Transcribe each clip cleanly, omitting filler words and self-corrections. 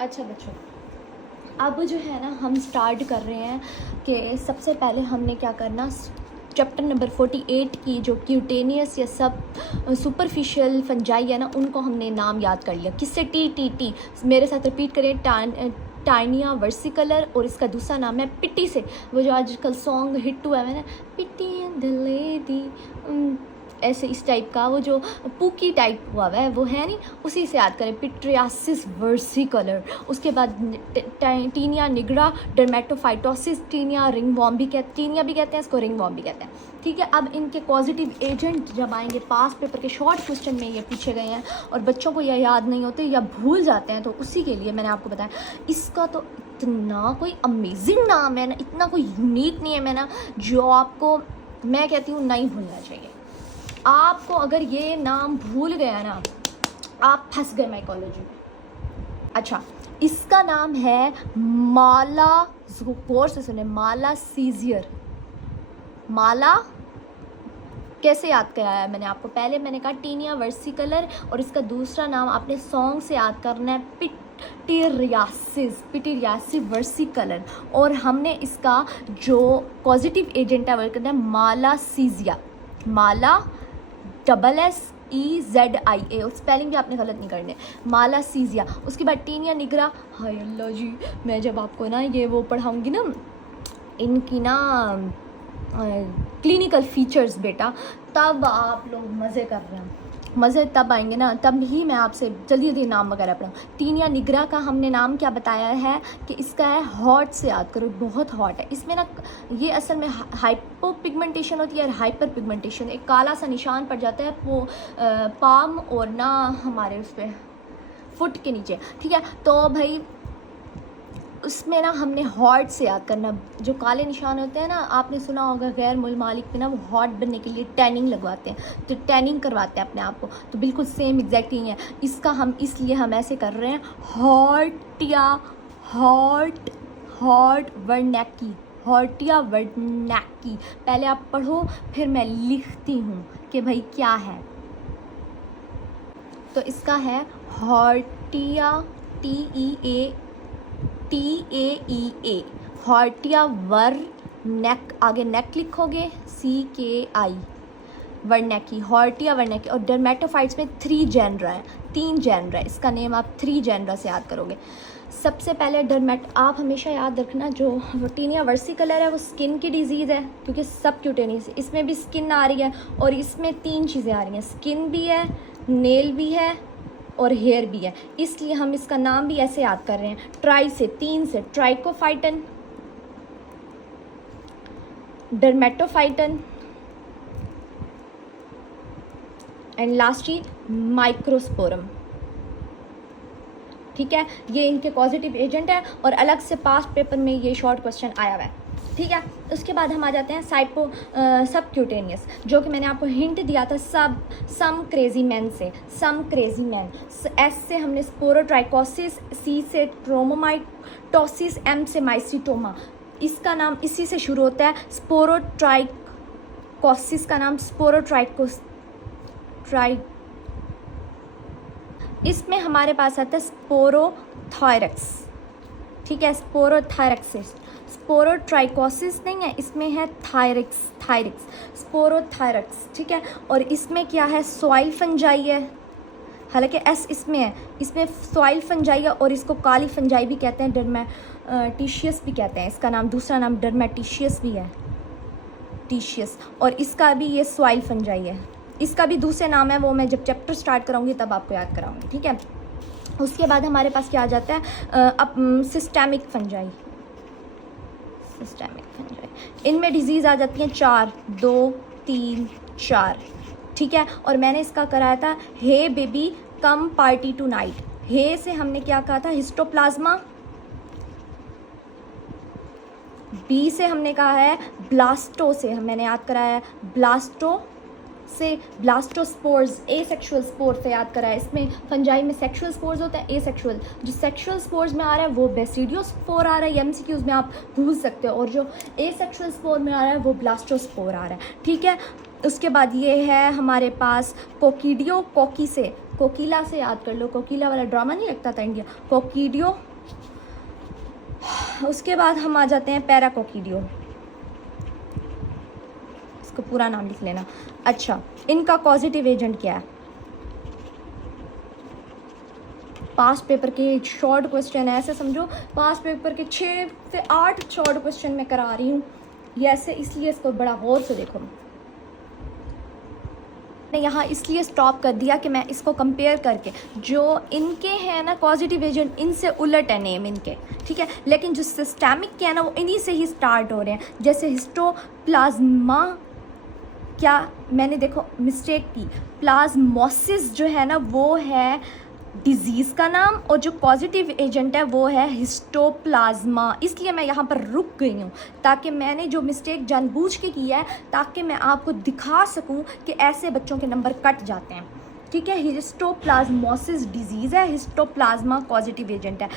अच्छा बच्चों, अब जो है ना हम स्टार्ट कर रहे हैं कि सबसे पहले हमने क्या करना, चैप्टर नंबर 48 की जो क्यूटेनियस या सब सुपरफिशियल फंजाई है ना, उनको हमने नाम याद कर लिया। किससे? टी मेरे साथ रिपीट करें, टाइनिया वर्सिकलर, और इसका दूसरा नाम है पिटी से। वो जो आजकल सॉन्ग हिट हुआ है ना, पिटी एंड द लेडी, ऐसे इस टाइप का, वो जो पूकी टाइप हुआ है वो है नहीं, उसी से याद करें। पिट्रियासिस वर्सिकलर, उसके बाद tinea nigra, dermatophytosis, tinea ringworm भी टीनिया भी कहते हैं इसको, रिंगवॉर्म भी कहते हैं। ठीक है, अब इनके पॉजिटिव एजेंट जब आएंगे, पास पेपर के शॉर्ट क्वेश्चन में ये पूछे गए हैं और बच्चों को यह याद नहीं होते या भूल जाते हैं, तो उसी के लिए मैंने आपको बताया। इसका तो इतना कोई अमेजिंग नाम है ना, इतना कोई यूनिक नेम है ना, जो आपको मैं कहती हूँ नहीं भूलना चाहिए। आपको अगर ये नाम भूल गया ना, आप फंस गए माइकोलॉजी में। अच्छा, इसका नाम है माला, गौर से सुने, माला सीजियर। माला कैसे याद कराया मैंने आपको? पहले मैंने कहा टीनिया वर्सिकलर, और इसका दूसरा नाम आपने सॉन्ग से याद करना है, पिटीरियासिस वर्सिकलर, और हमने इसका जो पॉजिटिव एजेंट है वो करना है माला सीजिया, माला SSEZIA, और स्पेलिंग भी आपने गलत नहीं करने, माला सीजिया। उसके बाद टीनिया निग्रा, हाय अल्लाह जी, मैं जब आपको ना ये वो पढ़ाऊँगी ना, इनकी ना क्लिनिकल फीचर्स बेटा, तब आप लोग मज़े कर रहे हैं, मज़े तब आएंगे ना, तब ही मैं आपसे जल्दी जल्दी नाम वगैरह पढ़ाऊँ। टीनिया निग्रा का हमने नाम क्या बताया है कि इसका है हॉट से याद करो, बहुत हॉट है। इसमें ना ये असल में हाइपो पिगमेंटेशन होती है और हाइपर पिगमेंटेशन, एक काला सा निशान पड़ जाता है वो पाम और ना हमारे उस पर फुट के नीचे। ठीक है, तो भाई उसमें ना हमने हॉट से याद करना। जो काले निशान होते हैं ना, आपने सुना होगा गैर मुल्क मालिक पे ना वो हॉट बनने के लिए टैनिंग लगवाते हैं, तो टैनिंग करवाते हैं अपने आप को, तो बिल्कुल सेम एग्जैक्ट ही है इसका। हम इसलिए हम ऐसे कर रहे हैं, हॉटिया हॉट वर्नैकी, हॉटिया वर्नैकी। पहले आप पढ़ो फिर मैं लिखती हूँ कि भाई क्या है। तो इसका है हॉटिया, TEA, हॉर्टिया वर्नैक, आगे नेक लिखोगे CKI, वर्नैकी, हॉर्टिया वर्नैकी। और डर्मेटोफाइट्स में 3 जेनरा है, 3 जेनरा है, इसका नेम आप 3 जेनरा से याद करोगे। सबसे पहले आप हमेशा याद रखना, जो टीनिया वर्सिकलर है वो स्किन की डिजीज़ है, क्योंकि सब क्यूटेनियस, इसमें भी स्किन आ रही है, और इसमें 3 चीज़ें आ रही हैं, स्किन भी है, नेल भी है और हेयर भी है, इसलिए हम इसका नाम भी ऐसे याद कर रहे हैं। ट्राई से 3 से ट्राइकोफाइटन, डर्मेटोफाइटन, एंड लास्टली माइक्रोस्पोरम। ठीक है, ये इनके पॉजिटिव एजेंट है और अलग से पास्ट पेपर में ये शॉर्ट क्वेश्चन आया हुआ है। ठीक है, उसके बाद हम आ जाते हैं सब क्यूटेनियस, जो कि मैंने आपको हिंट दिया था, सम क्रेजी मैन से, सम क्रेजी मैन। S से हमने स्पोरोट्राइकोसिस, C से ट्रोमोमाइटोसिस, M से माइसिटोमा। इसका नाम इसी से शुरू होता है, स्पोरोट्राइकोसिस का नाम इसमें हमारे पास आता है स्पोरोथायरक्स। ठीक है, स्पोरोथायरक्सिस, स्पोरोट्राइकोसिस नहीं है, इसमें है थायरिक्स, स्पोरोथायरक्स। ठीक है, और इसमें क्या है, सॉइल फंजाई है, हालांकि S इसमें है, इसमें सॉइल फंजाई है, और इसको काली फंजाई भी कहते हैं, डर्मेटिशियस भी कहते हैं, इसका नाम दूसरा नाम डर्मेटिशियस भी है, टिशियस, और इसका भी ये सॉइल फंजाई है। इसका भी दूसरे नाम है, वो मैं जब चैप्टर स्टार्ट कराऊंगी तब आपको याद कराऊंगी। ठीक है, उसके बाद हमारे पास क्या आ जाता है, सिस्टेमिक फंजाई, इनमें डिजीज़ आ जाती हैं 4, 2, 3, 4। ठीक है, और मैंने इसका कराया था hey baby come party tonight. Hey से हमने क्या कहा था, हिस्टोप्लाज्मा। बी से हमने कहा है ब्लास्टो, से मैंने याद कराया है ब्लास्टो से, ब्लास्टोस्पोर्स, एसेक्सुअल स्पोर से याद करा है। इसमें फंजाई में सेक्सुअल स्पोर्स होते हैं, एसेक्सुअल। जो सेक्सुअल स्पोर्स में आ रहा है वो बेसिडियोस्पोर आ रहा है, MCQs में आप भूल सकते हो, और जो एसेक्सुअल स्पोर में आ रहा है वो ब्लास्टोस्पोर आ रहा है। ठीक है, उसके बाद ये है हमारे पास कोकिडियो, कोकी से, कोकिला से याद कर लो, कोकिला वाला ड्रामा नहीं लगता था इंडिया, कोकिडियो उसके बाद हम आ जाते हैं पैराकोकिडियो, इसको पूरा नाम लिख लेना। अच्छा, इनका पॉजिटिव एजेंट क्या है? पास्ट पेपर के शॉर्ट क्वेश्चन है, ऐसे समझो पास्ट पेपर के 6 से 8 शॉर्ट क्वेश्चन मैं करा रही हूँ ये ऐसे, इसलिए इसको बड़ा गौर से देखो। मैंने यहाँ इसलिए स्टॉप कर दिया कि मैं इसको कंपेयर करके, जो इनके हैं ना पॉजिटिव एजेंट, इनसे उलट है नेम इनके, ठीक है, लेकिन जो सिस्टेमिक के हैं ना वो इन्हीं से ही स्टार्ट हो रहे हैं। जैसे हिस्टोप्लाज्मा, क्या मैंने देखो मिस्टेक की, प्लाज्मोसिस जो है ना वो है डिज़ीज़ का नाम, और जो पॉजिटिव एजेंट है वो है हिस्टोप्लाज्मा। इसलिए मैं यहाँ पर रुक गई हूँ, ताकि मैंने जो मिस्टेक जानबूझ के किया है ताकि मैं आपको दिखा सकूँ कि ऐसे बच्चों के नंबर कट जाते हैं, ठीक है। हिस्टोप्लाज्मोसिस डिजीज़ है, हिस्टोप्लाज्मा पॉजिटिव एजेंट है।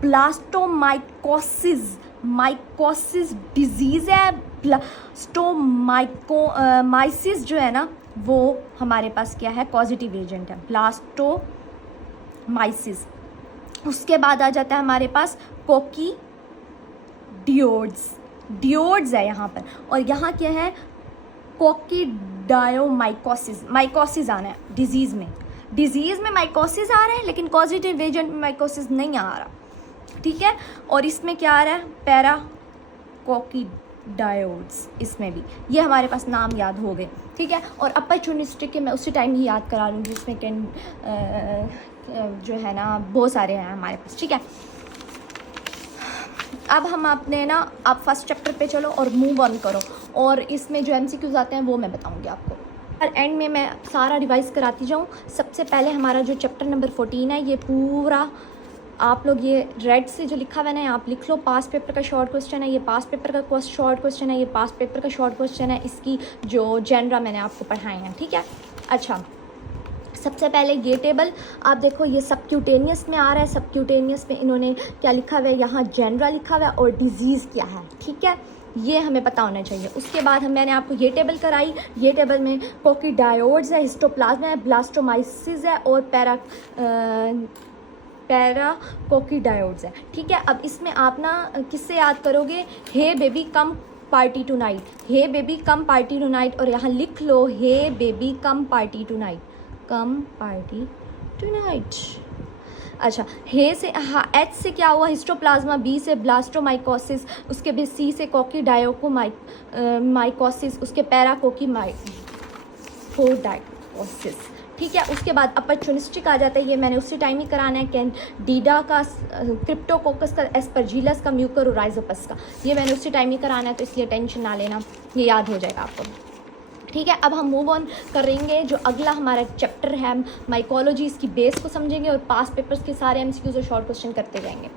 ब्लास्टोमाइकोसिस डिजीज़ है। ब्लास्टोमाइसिस जो है ना वो हमारे पास क्या है, पॉजिटिव एजेंट है, ब्लास्टोमाइसिस। उसके बाद आ जाता है हमारे पास कोकीडियोड्स है यहाँ पर, और यहाँ क्या है, कोकीडायोमाइकोसिस, माइकोसिस आना है डिजीज़ में माइकोसिस आ रहा है, लेकिन पॉजिटिव एजेंट में माइकोसिस नहीं आ रहा, ठीक है। और इसमें क्या आ रहा है, पैराकोकीडायोड्स, इसमें भी ये हमारे पास नाम याद हो गए, ठीक है। और अपॉर्चुनिस्टिक के मैं उसी टाइम ही याद करा लूँगी, जिसमें जो है ना बहुत सारे हैं हमारे पास, ठीक है। अब हम अपने ना, आप फर्स्ट चैप्टर पे चलो और मूव ऑन करो, और इसमें जो MCQs आते हैं वो मैं बताऊँगी आपको। और एंड में मैं सारा रिवाइज़ कराती जाऊँ। सबसे पहले हमारा जो चैप्टर नंबर 14 है, ये पूरा आप लोग ये रेड से जो लिखा हुआ है ना आप लिख लो, पास्ट पेपर का शॉर्ट क्वेश्चन है, ये पास्ट पेपर का शॉर्ट क्वेश्चन है, ये पास्ट पेपर का शॉर्ट क्वेश्चन है, इसकी जो जेनरा मैंने आपको पढ़ाए हैं, ठीक है। अच्छा, सबसे पहले ये टेबल आप देखो, ये सबक्यूटेनियस में आ रहा है। सबक्यूटेनियस में इन्होंने क्या लिखा हुआ है, यहाँ जेनरा लिखा हुआ है और डिजीज़ क्या है, ठीक है, ये हमें पता होना चाहिए। उसके बाद मैंने आपको ये टेबल कराई, ये टेबल में कोकीडायोड्स है, हिस्टोप्लाज्मा है, ब्लास्टोमाइसिस है और पैराकोकीडायोड्स है, ठीक है। अब इसमें आप ना किससे याद करोगे, hey baby come party tonight, hey baby come party tonight, और यहाँ लिख लो hey baby come party tonight, come party tonight. अच्छा, हे से H से क्या हुआ, हिस्टोप्लाज्मा, B से ब्लास्टोमाइकोसिस, उसके बाद C से कोकीडायोमाइकोसिस, उसके पैराकोकीडायोसिस, ठीक है। उसके बाद अपॉर्चुनिस्टिक आ जाता है, ये मैंने उसी टाइम ही कराना है, कैंडिडा का, क्रिप्टोकोकस का, एस्परजिलस का, म्यूकोराइजोपस का, ये मैंने उसी टाइम ही कराना है, तो इसलिए टेंशन ना लेना, ये याद हो जाएगा आपको, ठीक है। अब हम मूव ऑन करेंगे, जो अगला हमारा चैप्टर है माइकोलॉजी, इसकी बेस को समझेंगे और पास्ट पेपर्स के सारे MCQs और शॉर्ट क्वेश्चन करते जाएंगे।